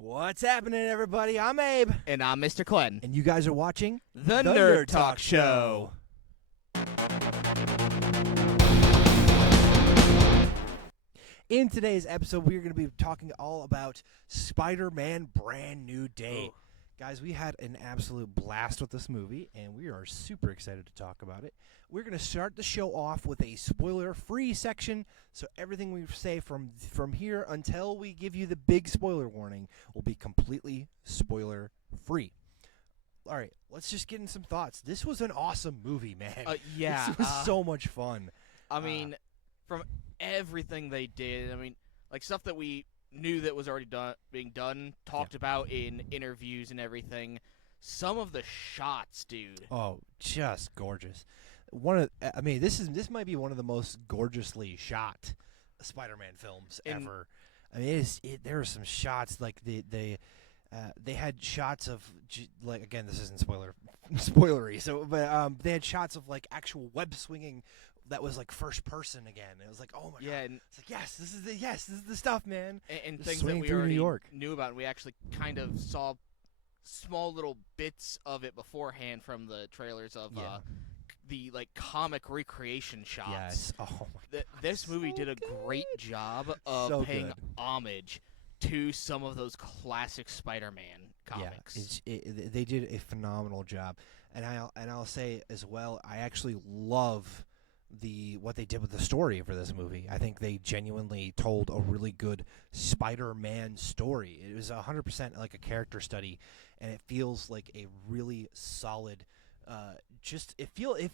What's happening, everybody? I'm Abe. And I'm Mr. Clinton. And you guys are watching The Nerd Talk Show. In today's episode, we're going to be talking all about Spider-Man Brand New Day. Oh. Guys, we had an absolute blast with this movie, and we are super excited to talk about it. We're going to start the show off with a spoiler-free section, so everything we say from here until we give you the big spoiler warning will be completely spoiler-free. All right, let's just get in some thoughts. This was an awesome movie, man. Yeah. This was so much fun. I mean, from everything they did, like stuff that we knew that was already being done, talked about in interviews and everything. Some of the shots, dude. Oh, just gorgeous. This might be one of the most gorgeously shot Spider-Man films ever. I mean, there are some shots like they had shots of like, again, this isn't spoilery. So, but they had shots of like actual web swinging that was like first person again. It was like, oh my god! And it's like this is the stuff, man. And Just things that swinging we through already New York. knew about, and we actually kind of saw small little bits of it beforehand from the trailers of the like comic recreation shots. Yes. Oh my god. This movie did a great job of paying homage to some of those classic Spider-Man comics. Yeah, they did a phenomenal job, and I'll say as well, I actually love what they did with the story for this movie. I think they genuinely told a really good Spider-Man story. It was 100% like a character study, and it feels like a really solid. It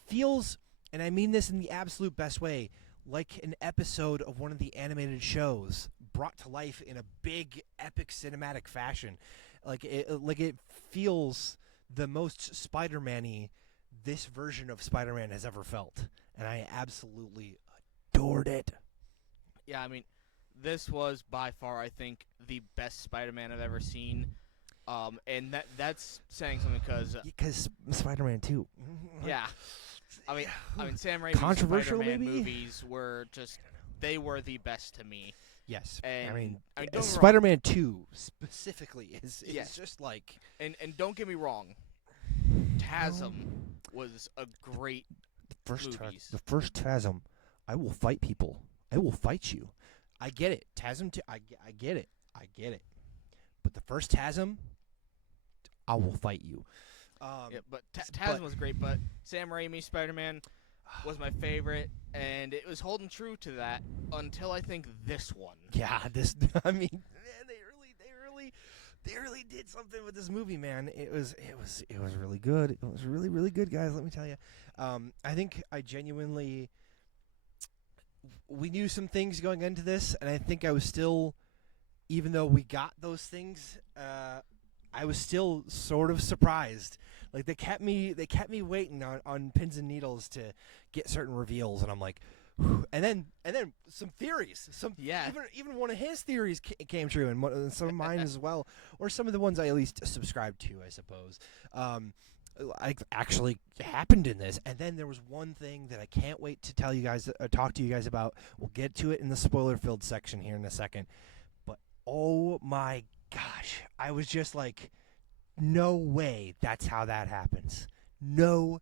feels, and I mean this in the absolute best way, like an episode of one of the animated shows brought to life in a big, epic cinematic fashion. It feels the most Spider-Man-y this version of Spider-Man has ever felt, and I absolutely adored it. Yeah, I mean, this was by far, I think, the best Spider-Man I've ever seen. And that's saying something because Spider-Man 2. Yeah. I mean, Sam Raimi's controversial Spider-Man maybe? movies were they were the best to me. Yes. And Spider-Man 2 specifically is just like... And don't get me wrong, TASM was a great movie. The first TASM, I will fight people. I will fight you. I get it. TASM 2, I get it. I get it. But the first TASM, I will fight you. But TASM was great, but Sam Raimi's Spider-Man was my favorite, and it was holding true to that until I think this one. Yeah, I mean, man, they really did something with this movie, man. It was really good. It was really, really good, guys, let me tell you. I think we knew some things going into this, and I think I was still, even though we got those things, I was still sort of surprised. Like they kept me waiting on pins and needles to get certain reveals, and I'm like, whew. and then some theories, even one of his theories came true, and some of mine as well, or some of the ones I at least subscribed to, I suppose. Actually happened in this, and then there was one thing that I can't wait to tell you guys, talk to you guys about. We'll get to it in the spoiler-filled section here in a second, but oh my gosh, I was just like, no way that's how that happens. No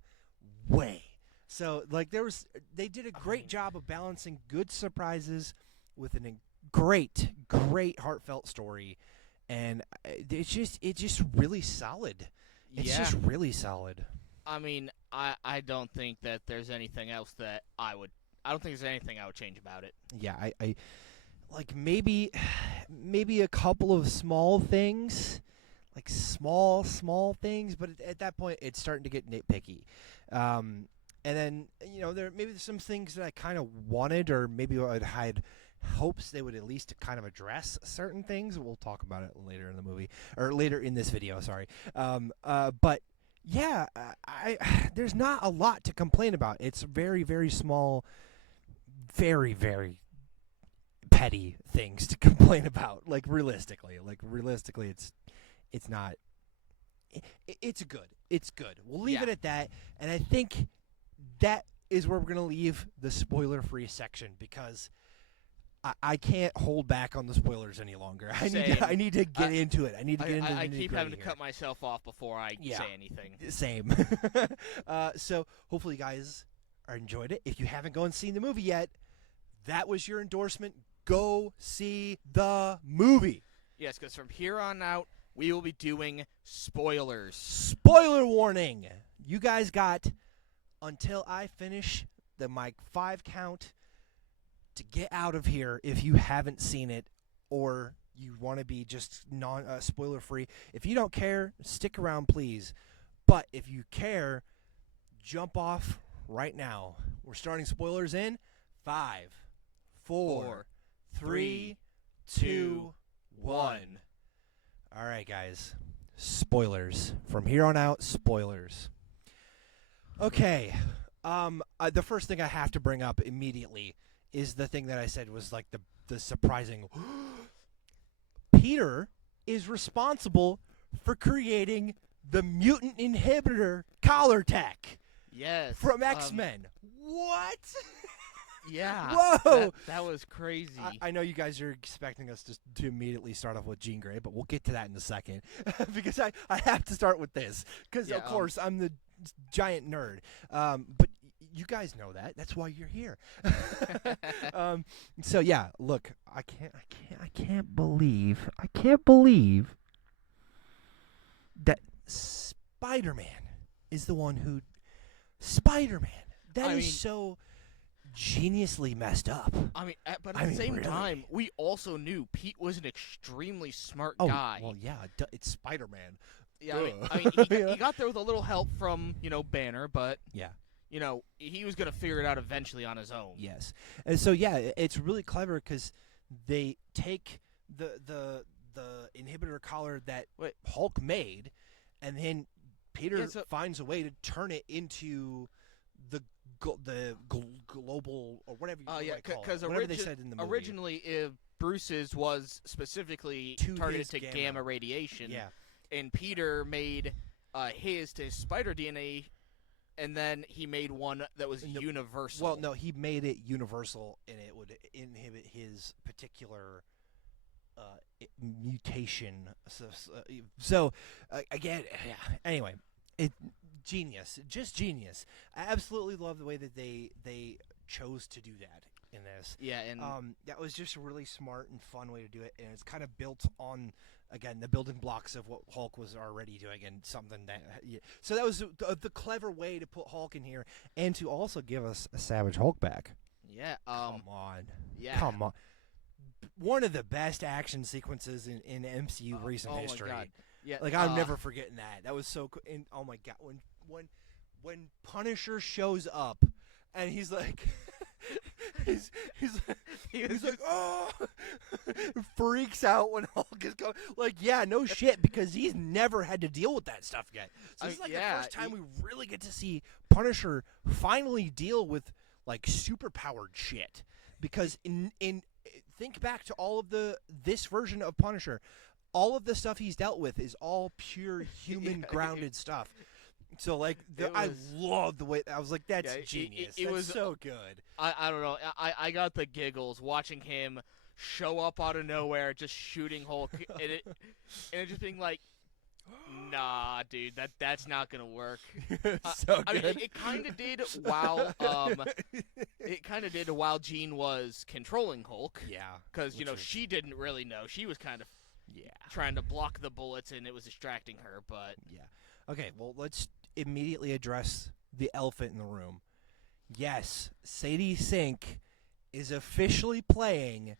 way. So like they did a great job of balancing good surprises with a great heartfelt story, and it's just really solid. It's just really solid. I mean, I don't think that there's anything else that I don't think there's anything I would change about it. Yeah, I like maybe a couple of small things, like small things, but at that point it's starting to get nitpicky. And then there's some things that I kind of wanted, or maybe I had hopes they would at least kind of address certain things. We'll talk about it later in the movie, or later in this video. Sorry. But yeah, there's not a lot to complain about. It's very, very small, very, very petty things to complain about. Like realistically, it's not. It's good. It's good. We'll leave it at that. And I think that is where we're gonna leave the spoiler-free section, because I can't hold back on the spoilers any longer. I Same. need to get into it. I need to get into the I keep having to nitty-gritty cut myself off before I Yeah. say anything. here. Same. So hopefully you guys enjoyed it. If you haven't gone and seen the movie yet, that was your endorsement. Go see the movie. Yes, because from here on out, we will be doing spoilers. Spoiler warning. You guys got until I finish my 5 count to get out of here if you haven't seen it or you want to be just spoiler free. If you don't care, stick around, please. But if you care, jump off right now. We're starting spoilers in 5, 4, 3, 2, 1. All right, guys. Spoilers. From here on out, spoilers. Okay. The first thing I have to bring up immediately is the thing that I said was like the surprising. Peter is responsible for creating the mutant inhibitor collar tech Yes. from Xmen. What? Yeah. Whoa! That was crazy. I know you guys are expecting us to immediately start off with Jean Grey, but we'll get to that in a second because I have to start with this because, of course, I'm the giant nerd. But you guys know that. That's why you're here. So yeah, look, I can't believe that Spider-Man is the one who Spider-Man. That is so geniusly messed up. I mean, but at the same really? time, we also knew Pete was an extremely smart Oh, guy. well, yeah, it's Spider-Man. Yeah, I mean he got there with a little help from, Banner, but Yeah. He was going to figure it out eventually on his own. Yes. And so yeah, it's really clever because they take the inhibitor collar that Hulk made, and then Peter finds a way to turn it into the global or whatever you call it. Because Whatever they said in the movie. originally Bruce's was specifically targeted to gamma radiation. Yeah. And Peter made his to spider DNA, and then he made one that was universal. Well, no, he made it universal, and it would inhibit his particular mutation. So again, yeah. Anyway, genius, just genius. I absolutely love the way that they chose to do that in this. Yeah, and that was just a really smart and fun way to do it, and it's kind of built on, again, the building blocks of what Hulk was already doing, and something that. Yeah. So that was the clever way to put Hulk in here, and to also give us a Savage Hulk back. Yeah. Come on. Yeah. Come on. One of the best action sequences in MCU recent history. My God. Yeah. Like, I'm never forgetting that. That was so cool. And oh my God, when Punisher shows up, and he's like, he's like, oh, freaks out when Hulk is going. Like, yeah, no shit, because he's never had to deal with that stuff yet. So this is like the first time we really get to see Punisher finally deal with like superpowered shit. Because in think back to all of this version of Punisher. All of the stuff he's dealt with is all pure human grounded stuff. So like I love the way I was like, that's genius. It was so good. I don't know. I got the giggles watching him show up out of nowhere, just shooting Hulk, and it just being like, nah, dude, that's not gonna work. So good. I mean, it kind of did while Jean was controlling Hulk. Yeah, because she didn't really know. She was kind of trying to block the bullets, and it was distracting her. But okay, well, let's immediately address the elephant in the room. Yes, Sadie Sink is officially playing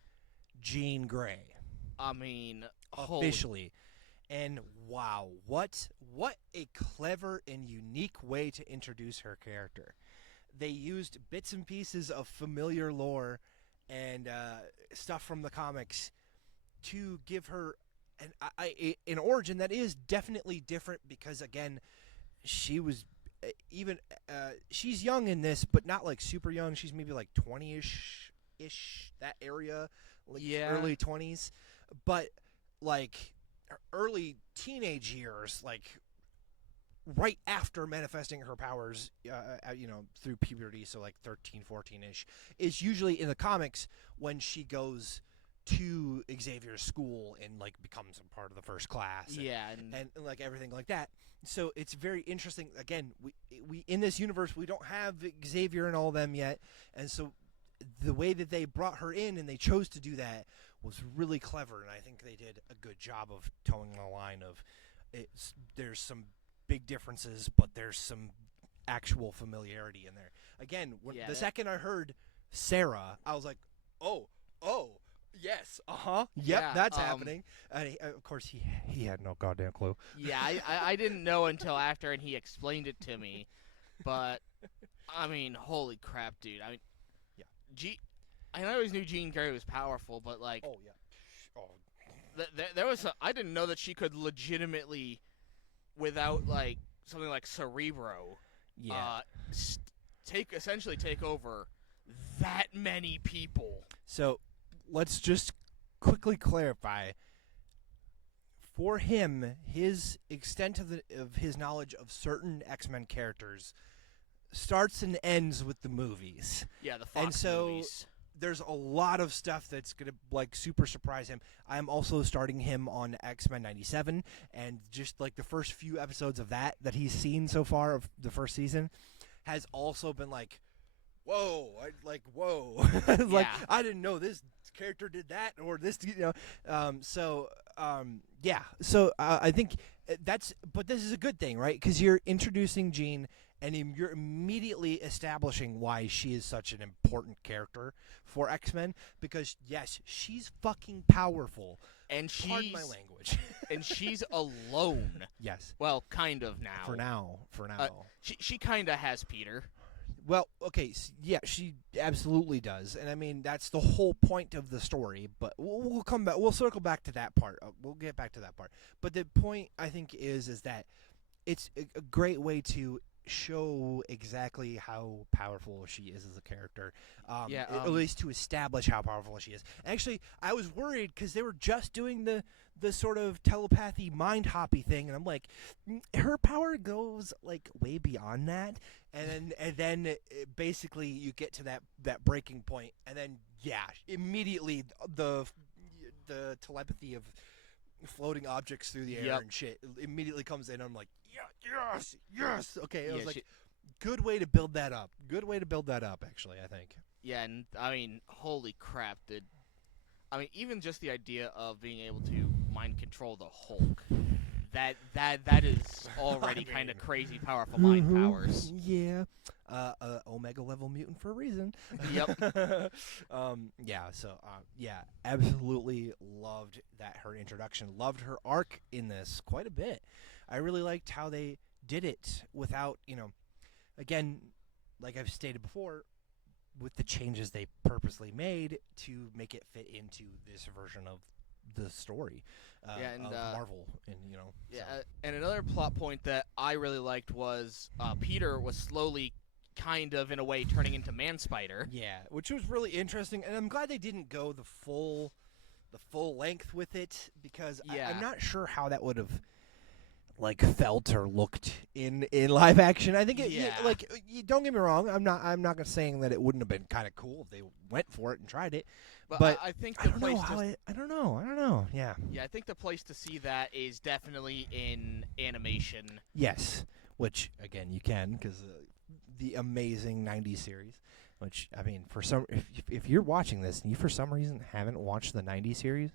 Jean Grey. I mean, officially. And wow, what a clever and unique way to introduce her character. They used bits and pieces of familiar lore and stuff from the comics to give her an origin that is definitely different, because again, she was she's young in this, but not like super young. She's maybe like 20ish, that area, like early 20s, but like early teenage years, like right after manifesting her powers, through puberty, so like 13, 14-ish, is usually in the comics when she goes to Xavier's school and like becomes a part of the first class. And like everything like that. So it's very interesting. Again, we in this universe we don't have Xavier and all of them yet, and so the way that they brought her in and they chose to do that was really clever, and I think they did a good job of towing the line of there's some big differences, but there's some actual familiarity in there. Again, the second I heard Sarah, I was like, oh, yes, yep, that's happening. And of course, he had no goddamn clue. Yeah, I didn't know until after, and he explained it to me. But I mean, holy crap, dude! I mean, I always knew Jean Grey was powerful, but like, there was I didn't know that she could legitimately, without like something like Cerebro, essentially take over that many people. So let's just quickly clarify. For him, his extent of his knowledge of certain X-Men characters starts and ends with the movies. Yeah, the Fox and so movies. There's a lot of stuff that's gonna like super surprise him. I'm also starting him on X-Men 97, and just like the first few episodes of that he's seen so far of the first season has also been like, whoa, like I didn't know this character did that or this, So I think but this is a good thing, right? Because you're introducing Jean, and you're immediately establishing why she is such an important character for X-Men. Because yes, she's fucking powerful, and pardon my language, and she's alone. Yes. Well, kind of now. For now. She kind of has Peter. Well, okay, yeah, she absolutely does, and I mean that's the whole point of the story. But we'll come back. We'll circle back to that part. We'll get back to that part. But the point I think is that it's a great way to show exactly how powerful she is as a character. At least to establish how powerful she is. Actually, I was worried because they were just doing the sort of telepathy mind hoppy thing, and I'm like, her power goes like way beyond that. And then basically you get to that breaking point, and then immediately the telepathy of floating objects through the air and shit immediately comes in. I'm like, yes. Okay, it was like good way to build that up. Actually, I think. Yeah, and I mean, holy crap, dude. I mean, even just the idea of being able to mind control the Hulk. That is already kind of crazy powerful mind powers. Yeah. Omega level mutant for a reason. Yep. Absolutely loved her introduction. Loved her arc in this quite a bit. I really liked how they did it without, again, like I've stated before, with the changes they purposely made to make it fit into this version of the story of Marvel, and and another plot point that I really liked was Peter was slowly kind of in a way turning into Man-Spider. Yeah, which was really interesting, and I'm glad they didn't go the full length with it, because I'm not sure how that would have like felt or looked in live action. I think don't get me wrong, I'm not saying that it wouldn't have been kind of cool if they went for it and tried it. But I think I don't know. Yeah. Yeah, I think the place to see that is definitely in animation. Yes, which again you can, because the amazing '90s series. Which, I mean, if you're watching this and you for some reason haven't watched the '90s series,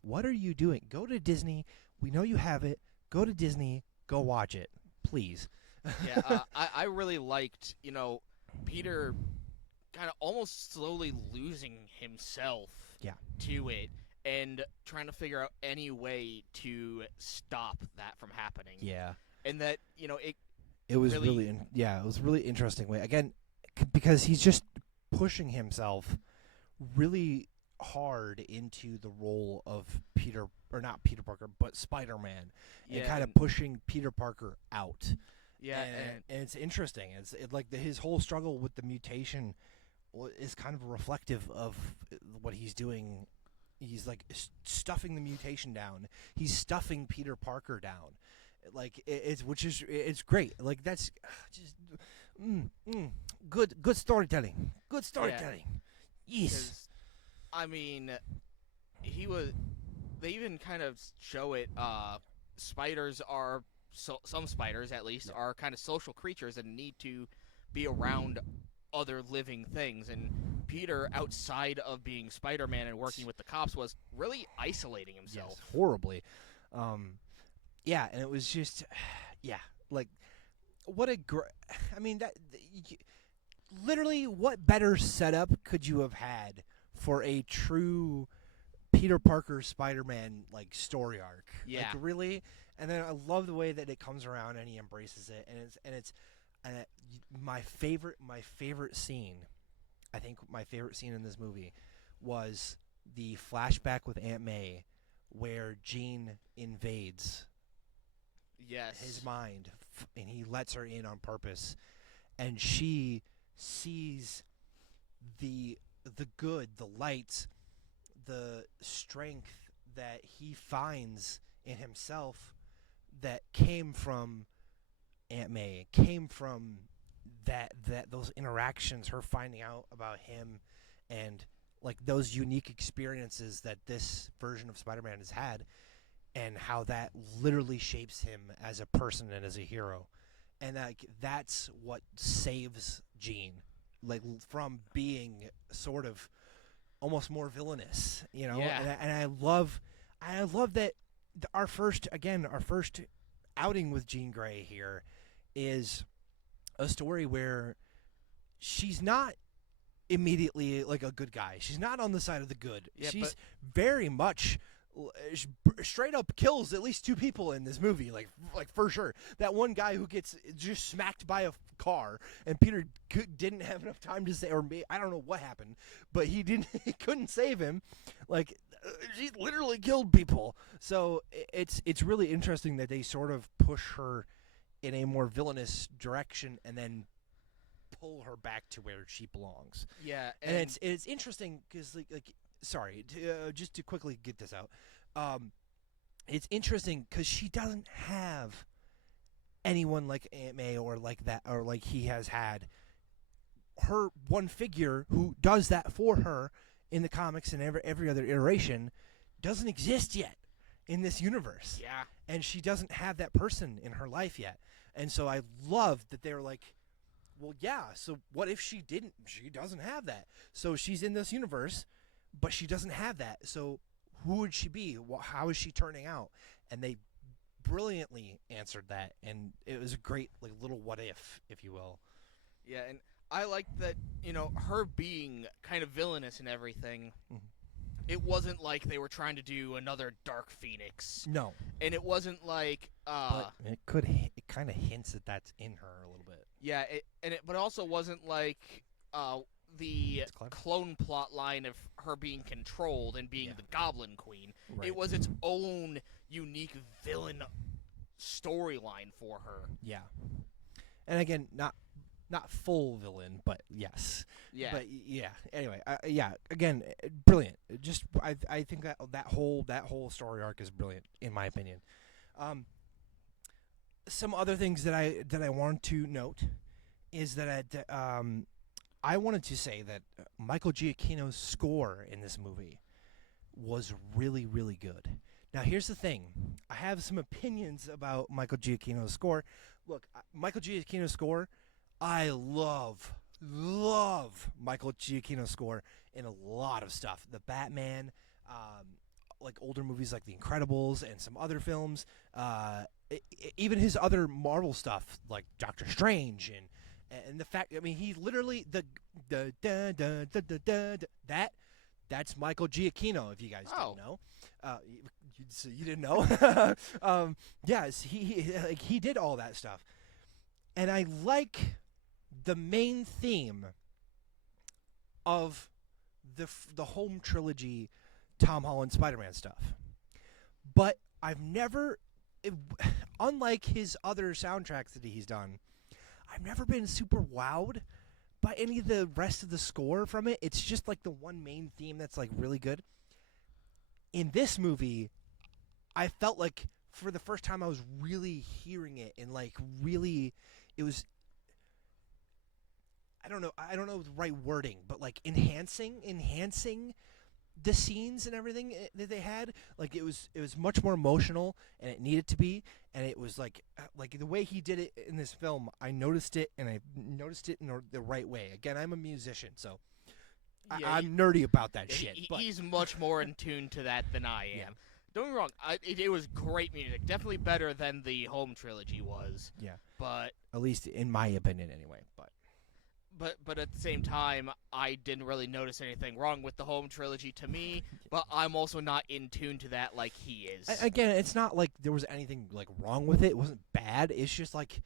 what are you doing? Go to Disney. We know you have it. Go to Disney. Go watch it, please. Yeah, I really liked, Peter kind of almost slowly losing himself to it and trying to figure out any way to stop that from happening. Yeah. And that, it was it was really interesting way. Again, because he's just pushing himself really hard into the role of Peter, or not Peter Parker, but Spider-Man, and kind of pushing Peter Parker out. Yeah, and it's interesting. It's like his whole struggle with the mutation is kind of reflective of what he's doing. He's like stuffing the mutation down. He's stuffing Peter Parker down, Like it's great. Like that's just good storytelling. Good storytelling. Yes. 'Cause, I mean, they even kind of show it. Spiders are some spiders, at least, are kind of social creatures and need to be around other living things. And Peter, outside of being Spider-Man and working with the cops, was really isolating himself. Yes, horribly. Yeah, and it was just, yeah, like what a I mean literally, what better setup could you have had for a true Peter Parker Spider-Man like story arc? Yeah. Like really. And then I love the way that it comes around and he embraces it, and it's my favorite scene. I think my favorite scene in this movie was the flashback with Aunt May, where Jean invades his mind, and he lets her in on purpose, and she sees the good, the light, the strength that he finds in himself that came from Aunt May, came from that those interactions, her finding out about him, and like those unique experiences that this version of Spider-Man has had, and how that literally shapes him as a person and as a hero. And like that's what saves Jean, like from being sort of almost more villainous, you know. Yeah. And I love that our first outing with Jean Grey here is a story where she's not immediately like a good guy. She's not on the side of the good. Yeah, She's very much straight up kills at least two people in this movie, like for sure. That one guy who gets just smacked by a car, and Peter didn't have enough time to say, or I don't know what happened, but he couldn't save him. Like she literally killed people. So it's really interesting that they sort of push her in a more villainous direction and then pull her back to where she belongs. Yeah, and it's interesting because like sorry, just to quickly get this out. It's interesting because she doesn't have anyone like Aunt May or like that, or like he has had. Her one figure who does that for her in the comics and every other iteration doesn't exist yet in this universe. Yeah. And she doesn't have that person in her life yet. And so I love that they were like, well, yeah, so what if she doesn't have that? So she's in this universe, but she doesn't have that. So who would she be? How is she turning out? And they brilliantly answered that, and it was a great like little what if you will. Yeah, and I like that, her being kind of villainous and everything. Mm-hmm. It wasn't like they were trying to do another Dark Phoenix. No. And it wasn't like but it kind of hints that that's in her a little bit. Yeah, but it also wasn't like the clone plot line of her being controlled and being the Goblin Queen. Right. It was its own unique villain storyline for her. Yeah. And again, not full villain, but yes. Yeah. But yeah. Anyway, again, brilliant. Just I think that whole story arc is brilliant in my opinion. Some other things that I wanted to note is that I wanted to say that Michael Giacchino's score in this movie was really, really good. Now, here's the thing. I have some opinions about Michael Giacchino's score. Look, Michael Giacchino's score, I love Michael Giacchino's score in a lot of stuff. The Batman, like older movies like The Incredibles and some other films, even his other Marvel stuff like Doctor Strange and the fact, I mean, he literally that's Michael Giacchino. If you guys didn't know, so you didn't know. Yes, he did all that stuff, and I like the main theme of the home trilogy, Tom Holland Spider-Man stuff. But I've never, unlike his other soundtracks that he's done, I've never been super wowed by any of the rest of the score from it. It's just like the one main theme that's like really good. In this movie, I felt like for the first time I was really hearing it and like really, it was. I don't know the right wording, but like enhancing the scenes and everything that they had. Like it was much more emotional, and it needed to be. And it was like the way he did it in this film. I noticed it, and I noticed it in the right way. Again, I'm a musician, so I'm nerdy about that shit. He's much more in tune to that than I am. Yeah. Don't get me wrong, it was great music. Definitely better than the Home trilogy was. Yeah. But at least in my opinion, anyway. But at the same time, I didn't really notice anything wrong with the Home trilogy to me. But I'm also not in tune to that like he is. Again, it's not like there was anything like wrong with it. It wasn't bad. It's just like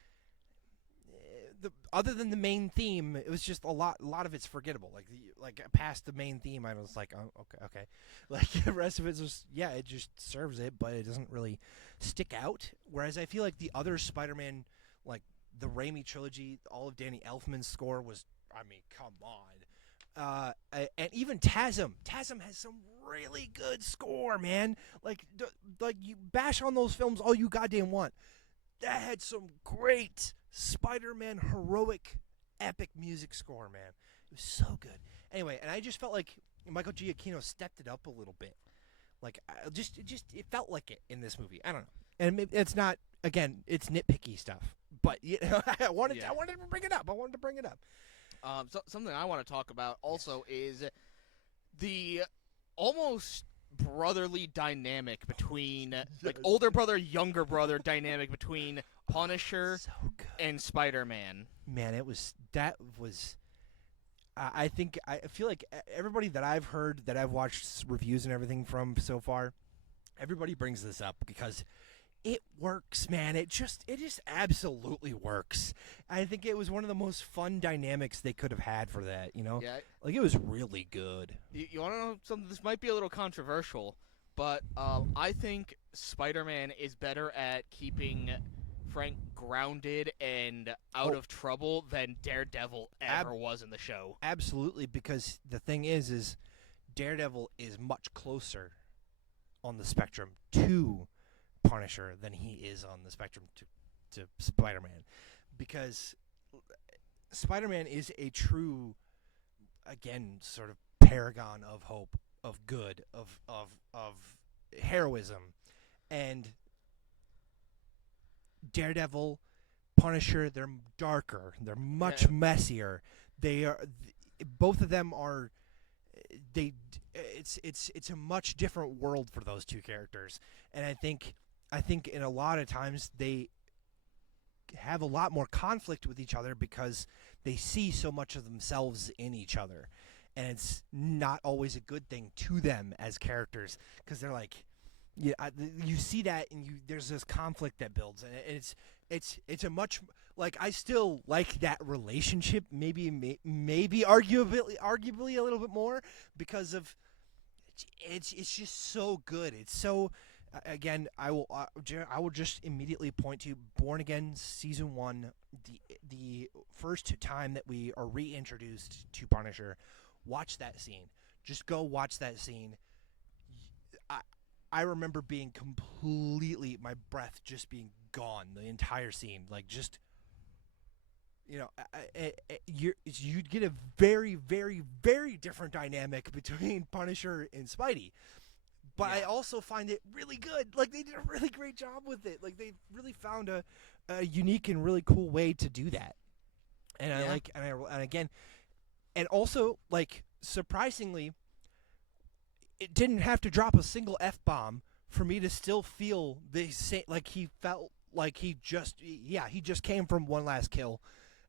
other than the main theme, it was just a lot of it's forgettable. Like past the main theme, I was like, oh, okay. Like the rest of it's just it just serves it, but it doesn't really stick out. Whereas I feel like the other Spider-Man, like the Raimi trilogy, all of Danny Elfman's score was, I mean, come on. And even TASM has some really good score, man. Like you bash on those films all you goddamn want. That had some great Spider-Man heroic epic music score, man. It was so good. Anyway, and I just felt like Michael Giacchino stepped it up a little bit. Like it felt like it in this movie. I don't know. And maybe it's not, again, it's nitpicky stuff. But I wanted to bring it up. So, something I want to talk about also is the almost brotherly dynamic between like older brother, younger brother dynamic between Punisher and Spider-Man. Man, I feel like everybody that I've heard, that I've watched reviews and everything from so far, everybody brings this up because it works, man. It just absolutely works. I think it was one of the most fun dynamics they could have had for that, you know? Yeah. Like, it was really good. You want to know something? This might be a little controversial, but I think Spider-Man is better at keeping Frank grounded and out of trouble than Daredevil ever was in the show. Absolutely, because the thing is Daredevil is much closer on the spectrum to Punisher than he is on the spectrum to Spider-Man, because Spider-Man is a true, again, sort of paragon of hope, of good, of heroism, and Daredevil, Punisher, they're darker, they're much messier. They are, both of them are. It's a much different world for those two characters, and I think in a lot of times they have a lot more conflict with each other because they see so much of themselves in each other, and it's not always a good thing to them as characters because they're like, you see that and there's this conflict that builds, and it's a much, like, I still like that relationship, maybe arguably a little bit more because of it's just so good. It's so. Again, I will just immediately point to Born Again Season 1, the first time that we are reintroduced to Punisher. Watch that scene. Just go watch that scene. I remember being completely, my breath just being gone the entire scene. Like, just, you'd get a very, very, very different dynamic between Punisher and Spidey. But I also find it really good. Like, they did a really great job with it. Like, they really found a unique and really cool way to do that. And I like, and again, and also, like, surprisingly, it didn't have to drop a single F-bomb for me to still feel the same. Like, he felt like he just came from one last kill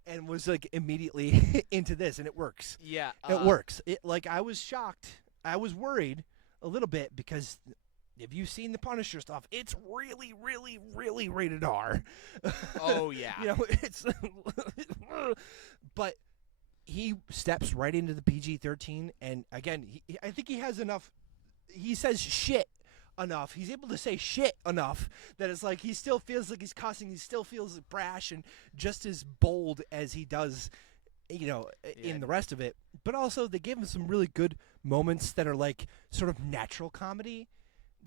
and was, like, immediately into this, and it works. Yeah. It works. Like, I was shocked. I was worried a little bit because if you've seen the Punisher stuff, it's really, really, really rated R. Oh yeah. It's but he steps right into the PG-13, and again, I think he has enough. He says shit enough. He's able to say shit enough that it's like he still feels like he's cussing. He still feels brash and just as bold as he does, in the rest of it. But also, they give him some really good moments that are like sort of natural comedy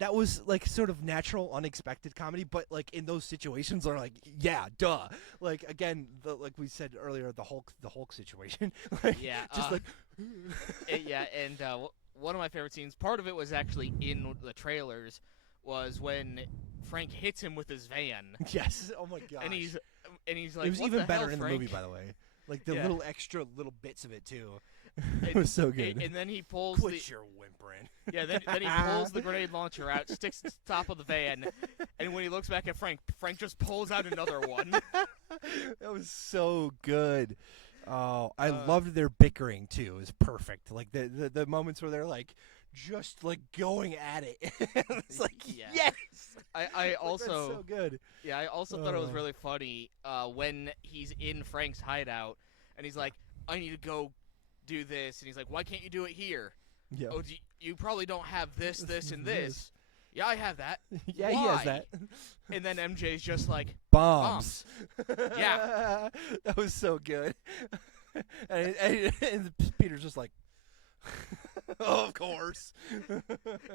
that was like sort of natural, unexpected comedy, but like in those situations are like, yeah, duh. Like again, like we said earlier, the Hulk situation. Like, Yeah, just like one of my favorite scenes. Part of it was actually in the trailers, was when Frank hits him with his van, yes. Oh my gosh. and he's like, it was "What even the better hell, in the Frank?" movie, by the way. Like the Yeah. little extra little bits of it too. And- It was so good. And then he pulls Quit the your whimpering. then he pulls the grenade launcher out, sticks it to the top of the van, and when he looks back at Frank just pulls out another one. That was so good. Oh, I Uh, loved their bickering too. It was perfect. Like the moments where they're like just like going at it. It's like Yeah. yes. I Like, also that's so good. Yeah, I also thought it was Oh. really funny when he's in Frank's hideout and he's like, "I need to go do this," and he's like, "Why can't you do it here?" Yeah. "Oh, you probably don't have this, this, and this." "Yeah, I have that." Yeah, he has Why? that. And then MJ's just like, Bombs. Yeah. That was so good. and Peter's just like, oh, of course.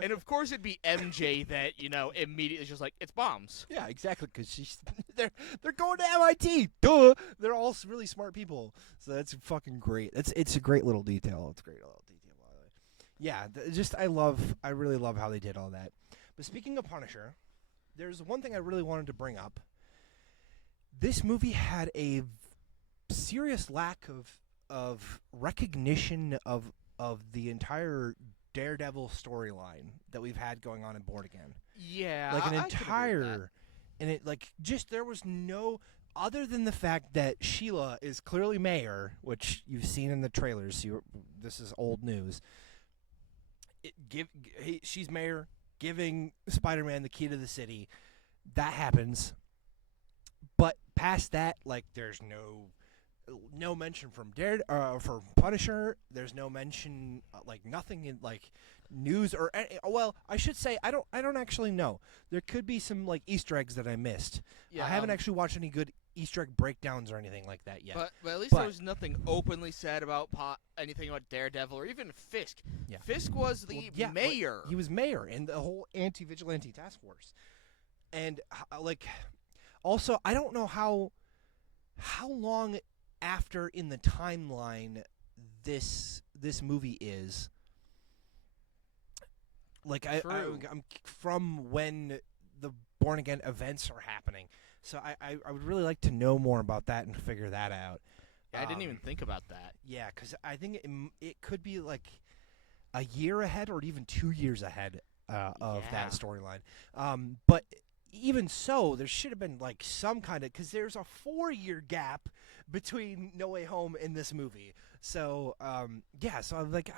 and of course it'd be MJ that immediately is just like, "It's bombs." Yeah, exactly. Because they're going to MIT. Duh. They're all really smart people. So that's fucking great. It's a great little detail. It's a great little detail, by the way. Yeah, I really love how they did all that. But speaking of Punisher, there's one thing I really wanted to bring up. This movie had a serious lack of recognition of the entire Daredevil storyline that we've had going on in Born Again. Yeah, Like an I could agree with that. entire, and it like just there was no other than the fact that Sheila is clearly mayor, which you've seen in the trailers. So this is old news. She's mayor, giving Spider-Man the key to the city. That happens, but past that, like there's no mention from for Punisher. There's no mention, like nothing in like news or well, I should say I don't actually know. There could be some like Easter eggs that I missed. Yeah, I haven't actually watched any good Easter egg breakdowns or anything like that yet. But at least But- there was nothing openly said about anything about Daredevil or even Fisk. Yeah. Fisk was the Well, yeah, mayor. He was mayor in the whole anti-vigilante task force, and like also I don't know how long after in the timeline this movie is. Like True. I'm from when the Born Again events are happening, so I would really like to know more about that and figure that out. Yeah, I didn't even think about that. Yeah, because I think it could be like a year ahead or even 2 years ahead of Yeah. that storyline. But even so, there should have been like some kind of, because there's a 4-year gap between No Way Home and this movie. So yeah, so I'm like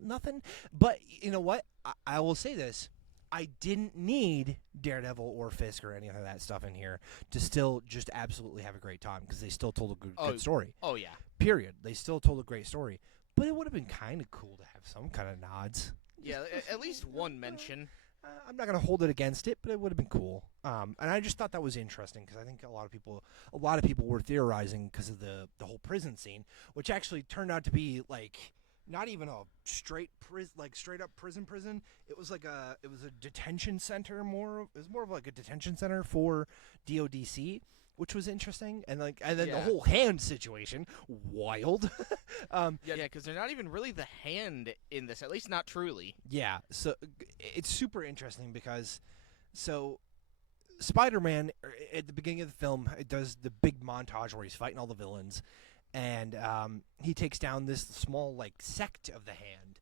nothing. But you know what? I will say this. I didn't need Daredevil or Fisk or any of that stuff in here to still just absolutely have a great time, because they still told a good story. Oh yeah. Period. They still told a great story. But it would have been kind of cool to have some kind of nods. Yeah, at least one mention. I'm not going to hold it against it, but it would have been cool. And I just thought that was interesting, because I think a lot of people were theorizing because of the whole prison scene, which actually turned out to be like not even a straight straight up prison. It was like a detention center it was more of like a detention center for DODC, which was interesting. And then the Yeah. whole hand situation, wild. Yeah, because they're not even really the hand in this, at least not truly. Yeah, so it's super interesting because Spider-Man at the beginning of the film, it does the big montage where he's fighting all the villains, and he takes down this small like sect of the Hand,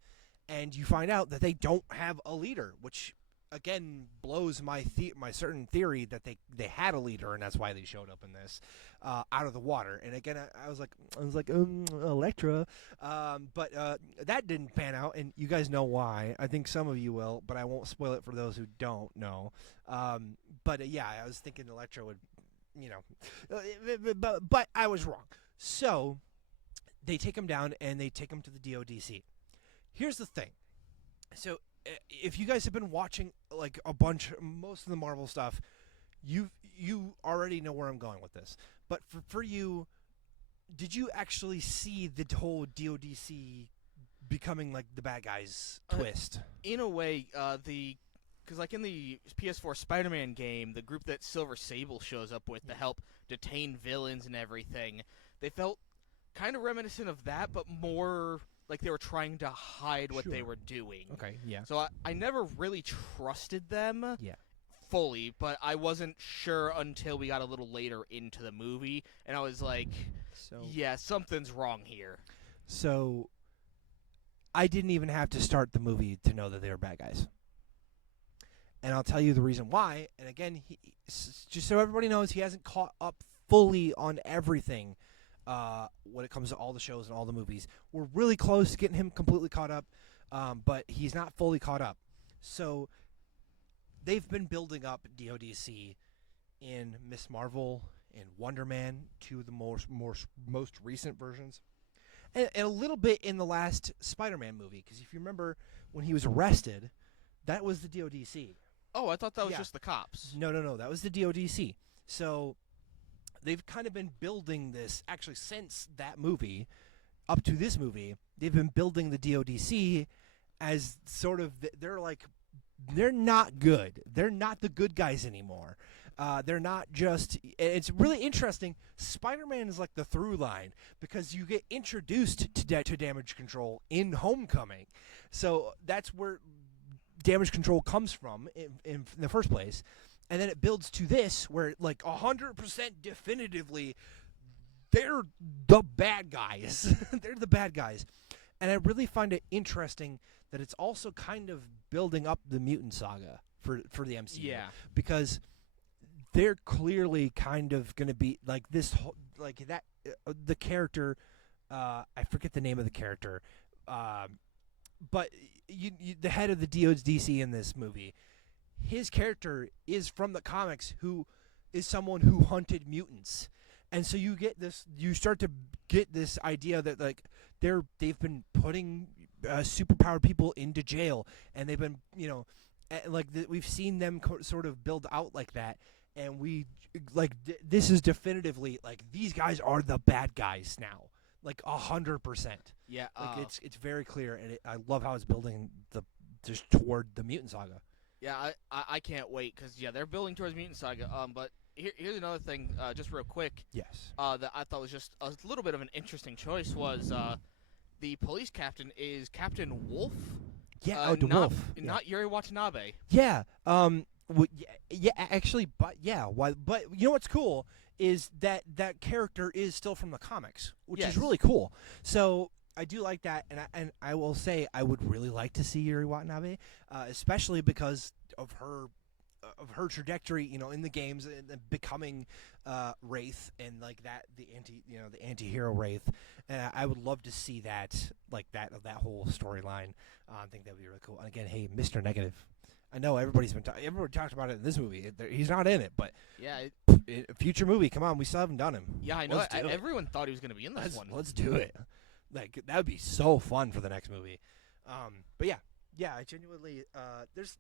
and you find out that they don't have a leader, which again blows my certain theory that they had a leader, and that's why they showed up in this out of the water. And again, I was like Elektra, but that didn't pan out, and you guys know why. I think some of you will, but I won't spoil it for those who don't know. But yeah, I was thinking Elektra would, but I was wrong. So they take him down and they take him to the DODC. Here's the thing. So if you guys have been watching like most of the Marvel stuff, you already know where I'm going with this. But for you, did you actually see the whole DODC becoming like the bad guys twist? In a way, the because like in the PS4 Spider-Man game, the group that Silver Sable shows up with to help detain villains and everything, they felt kind of reminiscent of that, but more like they were trying to hide what they Sure. were doing. Okay, yeah. So I never really trusted them Yeah. fully, but I wasn't sure until we got a little later into the movie, and I was like, yeah, something's wrong here. So I didn't even have to start the movie to know that they were bad guys. And I'll tell you the reason why. And again, just so everybody knows, he hasn't caught up fully on everything when it comes to all the shows and all the movies. We're really close to getting him completely caught up, but he's not fully caught up. So they've been building up DODC in Miss Marvel and Wonder Man, two of the most recent versions. And a little bit in the last Spider-Man movie, because if you remember when he was arrested, that was the DODC. Oh, I thought that was just the cops. No, that was the DODC. So they've kind of been building this, actually since that movie, up to this movie, they've been building the DODC as sort of, they're not good. They're not the good guys anymore. They're not just. It's really interesting. Spider-Man is like the through line because you get introduced to damage control in Homecoming, so that's where damage control comes from in the first place, and then it builds to this where like 100% definitively they're the bad guys. They're the bad guys, and I really find it interesting that it's also kind of building up the mutant saga for the MCU. Yeah, because they're clearly kind of going to be like this whole, like that the character I forget the name of the character, but the head of the DODC in this movie, his character is from the comics, who is someone who hunted mutants, and so you start to get this idea that like they've been putting superpowered people into jail, and they've been we've seen them sort of build out like that. And this is definitively like these guys are the bad guys now, like 100%. Yeah, like it's very clear, and I love how it's building just toward the mutant saga. Yeah, I can't wait because they're building towards mutant saga. But here's another thing, just real quick. Yes. That I thought was just a little bit of an interesting choice was the police captain is Captain Wolf. Yeah, the Wolf. Not Yuri Watanabe. Yeah. Actually, but yeah. But you know what's cool is that character is still from the comics, which is really cool. So I do like that, and I will say I would really like to see Yuri Watanabe, especially because of her trajectory, in the games and becoming Wraith and like that the anti-hero Wraith, and I would love to see that that whole storyline. I think that would be really cool. And again, hey, Mr. Negative. I know everybody talked about it in this movie. He's not in it, but future movie. Come on, we still haven't done him. Yeah, I know. Everyone thought he was going to be in this one. Let's do it. Like that would be so fun for the next movie. But yeah, I genuinely there's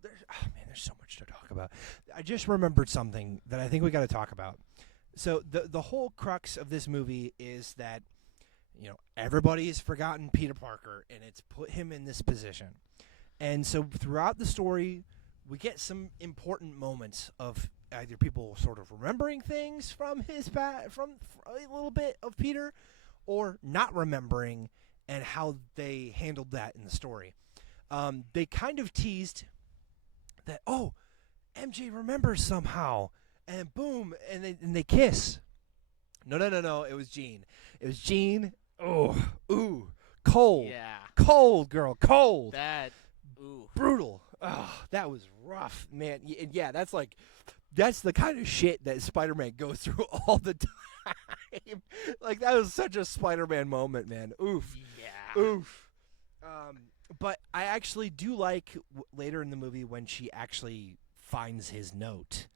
so much to talk about. I just remembered something that I think we got to talk about. So the whole crux of this movie is that everybody has forgotten Peter Parker, and it's put him in this position. And so throughout the story, we get some important moments of either people sort of remembering things from from a little bit of Peter, or not remembering, and how they handled that in the story. They kind of teased that, MJ remembers somehow, and boom, and they kiss. No, it was Jean. It was Jean. Ooh, cold. Yeah. Cold, girl, cold. Ooh. Brutal. Oh, that was rough, man. Yeah, that's the kind of shit that Spider-Man goes through all the time. Like, that was such a Spider-Man moment, man. Oof. Yeah. Oof. But I actually do like later in the movie when she actually finds his note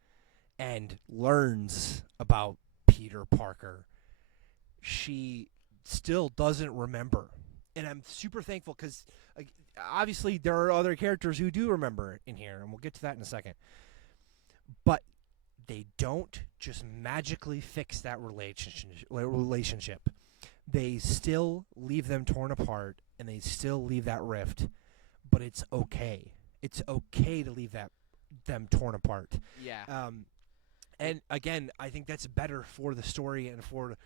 and learns about Peter Parker. She still doesn't remember. And I'm super thankful because obviously there are other characters who do remember in here, and we'll get to that in a second. But they don't just magically fix that relationship. They still leave them torn apart, and they still leave that rift. But it's okay. It's okay to leave that them torn apart. Yeah. And again, I think that's better for the story and for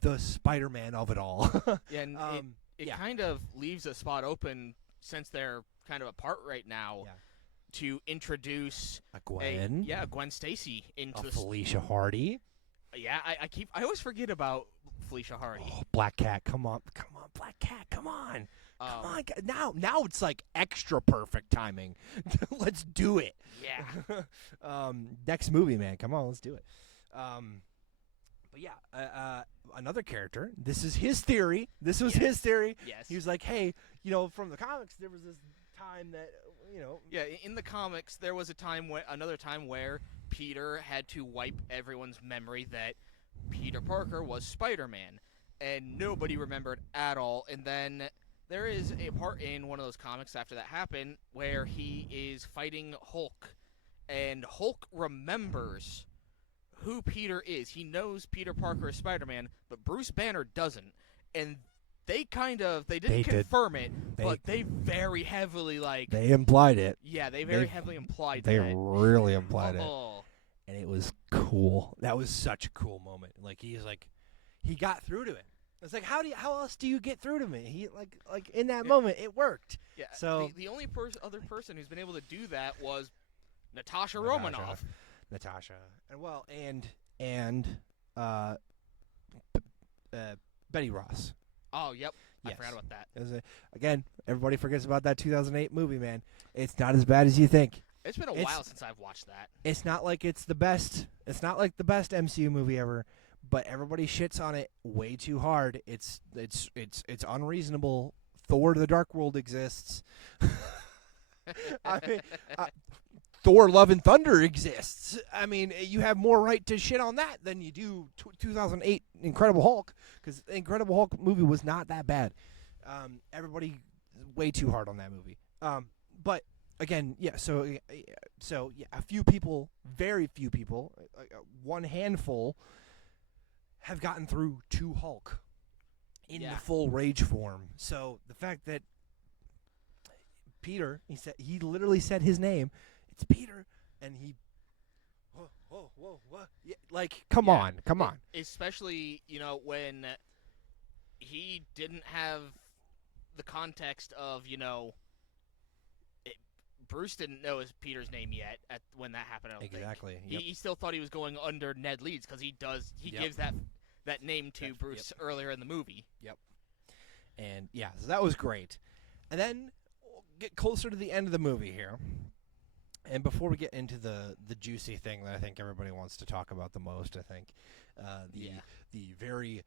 the Spider-Man of it all. Yeah, and it kind of leaves a spot open since they're kind of apart right now to introduce a Gwen. Gwen Stacy into the Felicia Hardy. Yeah, I always forget about Felicia Hardy. Oh, Black Cat, come on, Black Cat, come on. Come on, now it's like extra perfect timing. Let's do it. Yeah. Next movie, man. Come on, let's do it. But yeah, another character. This is his theory. This was his theory. Yes. He was like, hey, from the comics, there was this time that, Yeah, in the comics, there was another time where Peter had to wipe everyone's memory that Peter Parker was Spider-Man, and nobody remembered at all. And then there is a part in one of those comics after that happened where he is fighting Hulk, and Hulk remembers who Peter is. He knows Peter Parker is Spider-Man, but Bruce Banner doesn't. And they didn't confirm it, but they very heavily they implied it. Yeah, they very heavily implied they that. really implied it. And it was cool. That was such a cool moment. Like he got through to it. It's like how else do you get through to me? He like in that moment it worked. Yeah. So the only other person who's been able to do that was Natasha Romanoff. Natasha. And Betty Ross. Oh, yep. Yes. I forgot about that. Again, everybody forgets about that 2008 movie, man. It's not as bad as you think. It's been a while since I've watched that. It's not like it's the best. It's not like the best MCU movie ever, but everybody shits on it way too hard. It's unreasonable. Thor: The Dark World exists. I mean, Thor: Love and Thunder exists. I mean, you have more right to shit on that than you do 2008 Incredible Hulk, because the Incredible Hulk movie was not that bad. Everybody way too hard on that movie. But again, so a few people, very few people, one handful, have gotten through to Hulk in the full rage form. So the fact that Peter, he literally said his name. It's Peter, and he, whoa, what? Yeah, like, come on. Especially, when he didn't have the context of, Bruce didn't know his Peter's name yet when that happened. I don't exactly. think. He still thought he was going under Ned Leeds because he gives that name to Bruce earlier in the movie. Yep. And so that was great. And then we'll get closer to the end of the movie here. And before we get into the juicy thing that I think everybody wants to talk about the most, I think, the very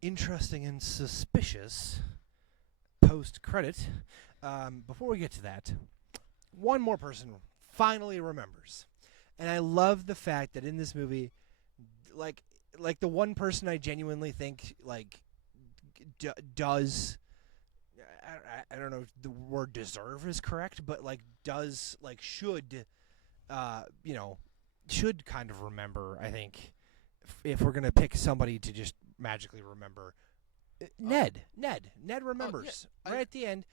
interesting and suspicious post-credit, before we get to that, one more person finally remembers. And I love the fact that in this movie, like the one person I genuinely think, does... I don't know if the word deserve is correct, but should kind of remember, I think, if we're going to pick somebody to just magically remember. Ned remembers. Right at the end,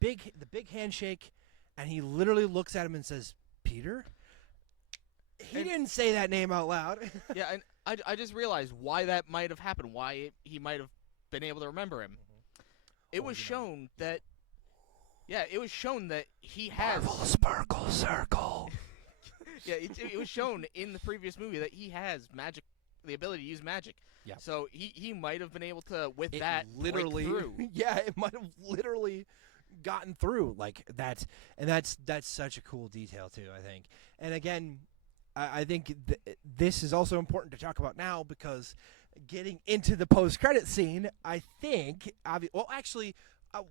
the big handshake, and he literally looks at him and says, Peter? He didn't say that name out loud. Yeah, and I just realized why that might have happened, why he might have been able to remember him. It was shown that he has Marvel Sparkle Circle. Yeah, it was shown in the previous movie that he has magic, the ability to use magic. Yeah. So he might have been able to break through. Yeah, it might have literally gotten through that's such a cool detail too, I think. And again, I think this is also important to talk about now because getting into the post-credit scene, I think,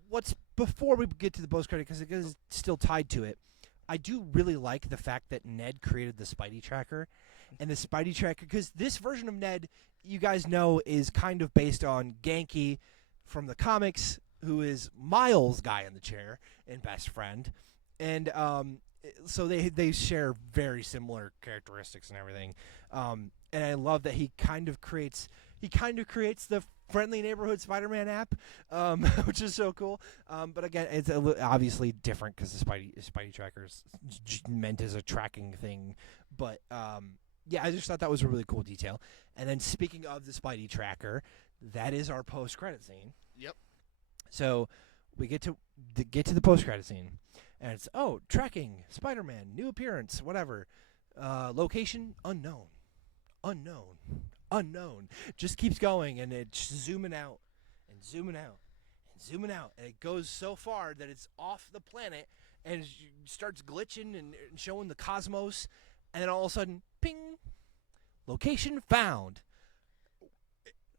what's before we get to the post-credit, because it's still tied to it, I do really like the fact that Ned created the Spidey tracker, and the Spidey tracker, because this version of Ned, you guys know, is kind of based on Genki from the comics, who is Miles' guy in the chair and best friend, and so they share very similar characteristics and everything. And I love that he kind of creates the friendly neighborhood Spider-Man app, which is so cool. But again, it's obviously different because the Spidey tracker is meant as a tracking thing. But yeah, I just thought that was a really cool detail. And then speaking of the Spidey tracker, that is our post-credit scene. Yep. So we get to the post-credit scene, and it's tracking Spider-Man, new appearance, whatever, location unknown. Just keeps going, and it's zooming out and zooming out and zooming out, and it goes so far that it's off the planet and it starts glitching and showing the cosmos, and then all of a sudden, ping, location found.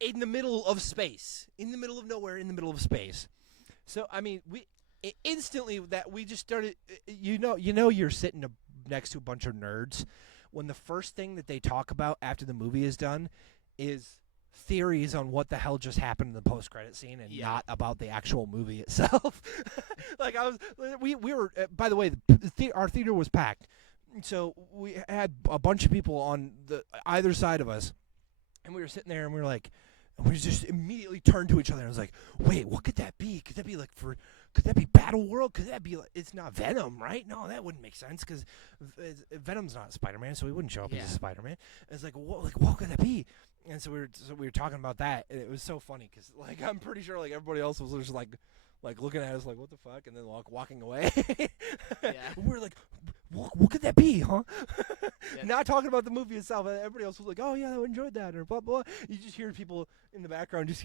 In the middle of space, in the middle of nowhere, in the middle of space. So I mean, we instantly that we just started. You're sitting next to a bunch of nerds when the first thing that they talk about after the movie is done is theories on what the hell just happened in the post-credit scene, and not about the actual movie itself. We were. By the way, our theater was packed, so we had a bunch of people on either side of us, and we were sitting there and we were like. We just immediately turned to each other and was like, wait, what could that be? Could that be could that be Battle World? Could that be it's not Venom, right? No, that wouldn't make sense because Venom's not Spider-Man, so he wouldn't show up as a Spider-Man. And it's like, what could that be? And so we were talking about that, and it was so funny because I'm pretty sure everybody else was just like looking at us like, what the fuck? And then walking away. Yeah. We were like, what could that be, huh? Yeah. Not talking about the movie itself. Everybody else was like, oh, yeah, I enjoyed that, or blah, blah. You just hear people in the background just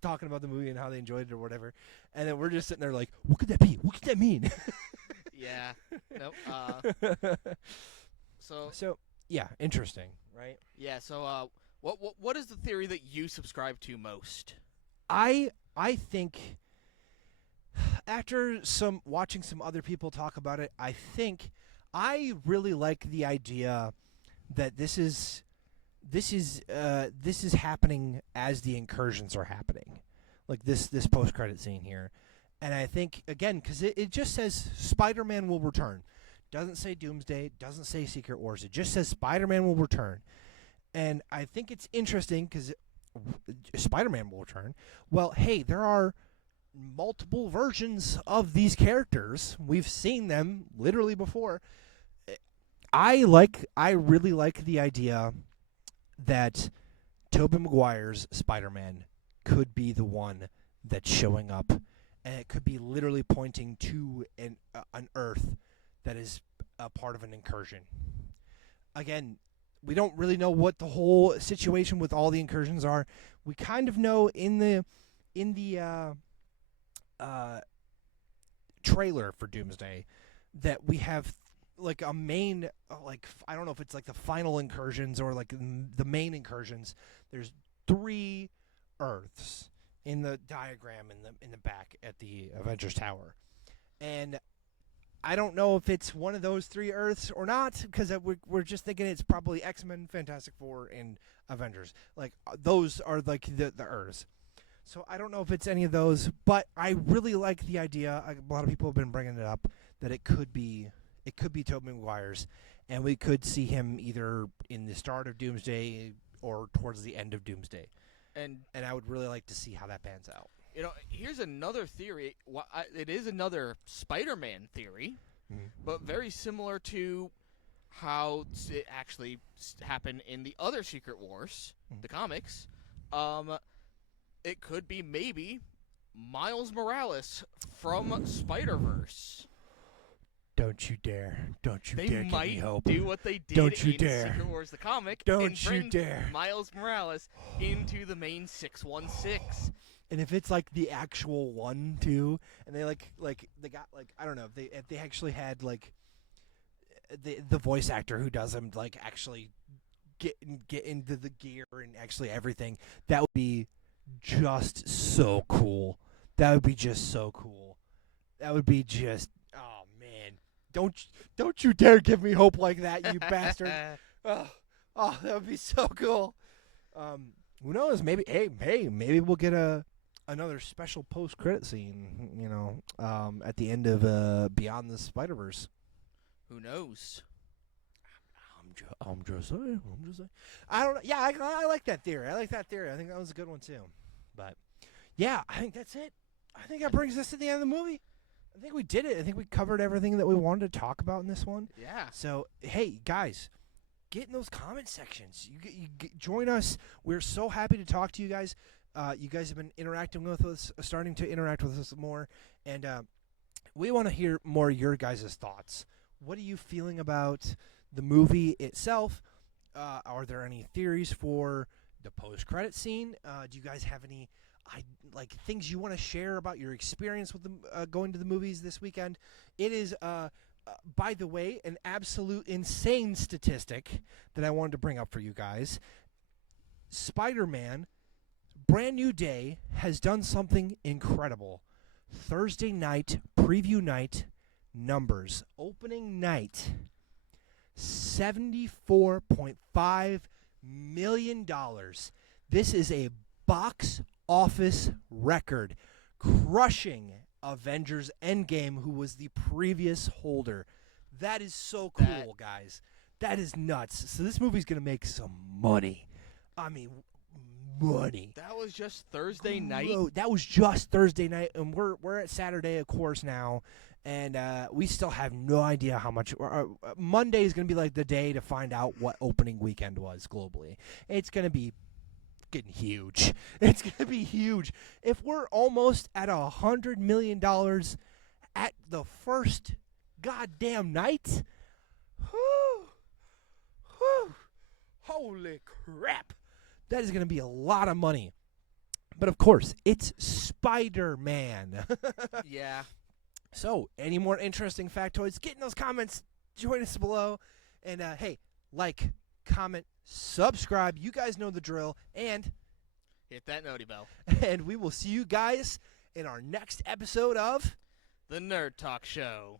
talking about the movie and how they enjoyed it or whatever. And then we're just sitting there like, what could that be? What could that mean? Yeah. Nope. So, yeah, interesting, right? Yeah, so what is the theory that you subscribe to most? I think after watching some other people talk about it, I think I really like the idea that this is happening as the incursions are happening, like this post-credit scene here. And I think again because it just says Spider-Man will return, doesn't say Doomsday, doesn't say Secret Wars, it just says Spider-Man will return. And I think it's interesting because Spider-Man will return. Well, hey, there are multiple versions of these characters. We've seen them literally before. I really like the idea that Tobey Maguire's Spider-Man could be the one that's showing up, and it could be literally pointing to an Earth that is a part of an incursion. Again, we don't really know what the whole situation with all the incursions are. We kind of know in the trailer for Doomsday that we have a main I don't know if it's the final incursions or the main incursions. There's 3 Earths in the diagram in the back at the Avengers Tower, and I don't know if it's one of those 3 Earths or not because we're just thinking it's probably X-Men, Fantastic Four, and Avengers. Those are the Earths. So I don't know if it's any of those, but I really like the idea. A lot of people have been bringing it up that it could be Tobey Maguire's, and we could see him either in the start of Doomsday or towards the end of Doomsday. And I would really like to see how that pans out. Here's another theory. It is another Spider-Man theory, but very similar to how it actually happened in the other Secret Wars, the comics. It could be maybe Miles Morales from Spider-Verse. Don't you dare. Don't you dare give me hope. They might do what they did Don't you in dare. Secret Wars, the comic, Don't and you bring dare. Miles Morales into the main 616. And if it's the actual one too, and they they got I don't know if they actually had the voice actor who does them actually get into the gear and actually everything, that would be just so cool. That would be just so cool. That would be just man. Don't you dare give me hope like that, you bastard. Oh, that would be so cool. Who knows? Maybe maybe we'll get another special post-credit scene, at the end of Beyond the Spider-Verse. Who knows? I'm just saying. I don't know. Yeah, I like that theory. I think that was a good one too. But yeah, I think that's it. I think that brings us to the end of the movie. I think we did it. I think we covered everything that we wanted to talk about in this one. Yeah. So hey, guys, get in those comment sections. Join us. We're so happy to talk to you guys. You guys have been interacting with us, starting to interact with us more, and we want to hear more of your guys' thoughts. What are you feeling about the movie itself? Are there any theories for the post-credit scene? Do you guys have any things you want to share about your experience with going to the movies this weekend? It is, by the way, an absolute insane statistic that I wanted to bring up for you guys. Spider-Man, brand new day, has done something incredible. Thursday night, preview night, numbers. Opening night, $74.5 million. This is a box office record, crushing Avengers Endgame, who was the previous holder. That is so cool, guys. That is nuts. So this movie's going to make some money. I mean, money. That was just Thursday night? That was just Thursday night, and we're at Saturday, of course, now. And we still have no idea how much. Monday is going to be like the day to find out what opening weekend was globally. It's going to be getting huge. It's going to be huge. If we're almost at $100 million at the first goddamn night, holy crap. That is going to be a lot of money. But of course, it's Spider-Man. Yeah. So, any more interesting factoids, get in those comments. Join us below. And, hey, like, comment, subscribe. You guys know the drill. And hit that noti bell. And we will see you guys in our next episode of The Nerd Talk Show.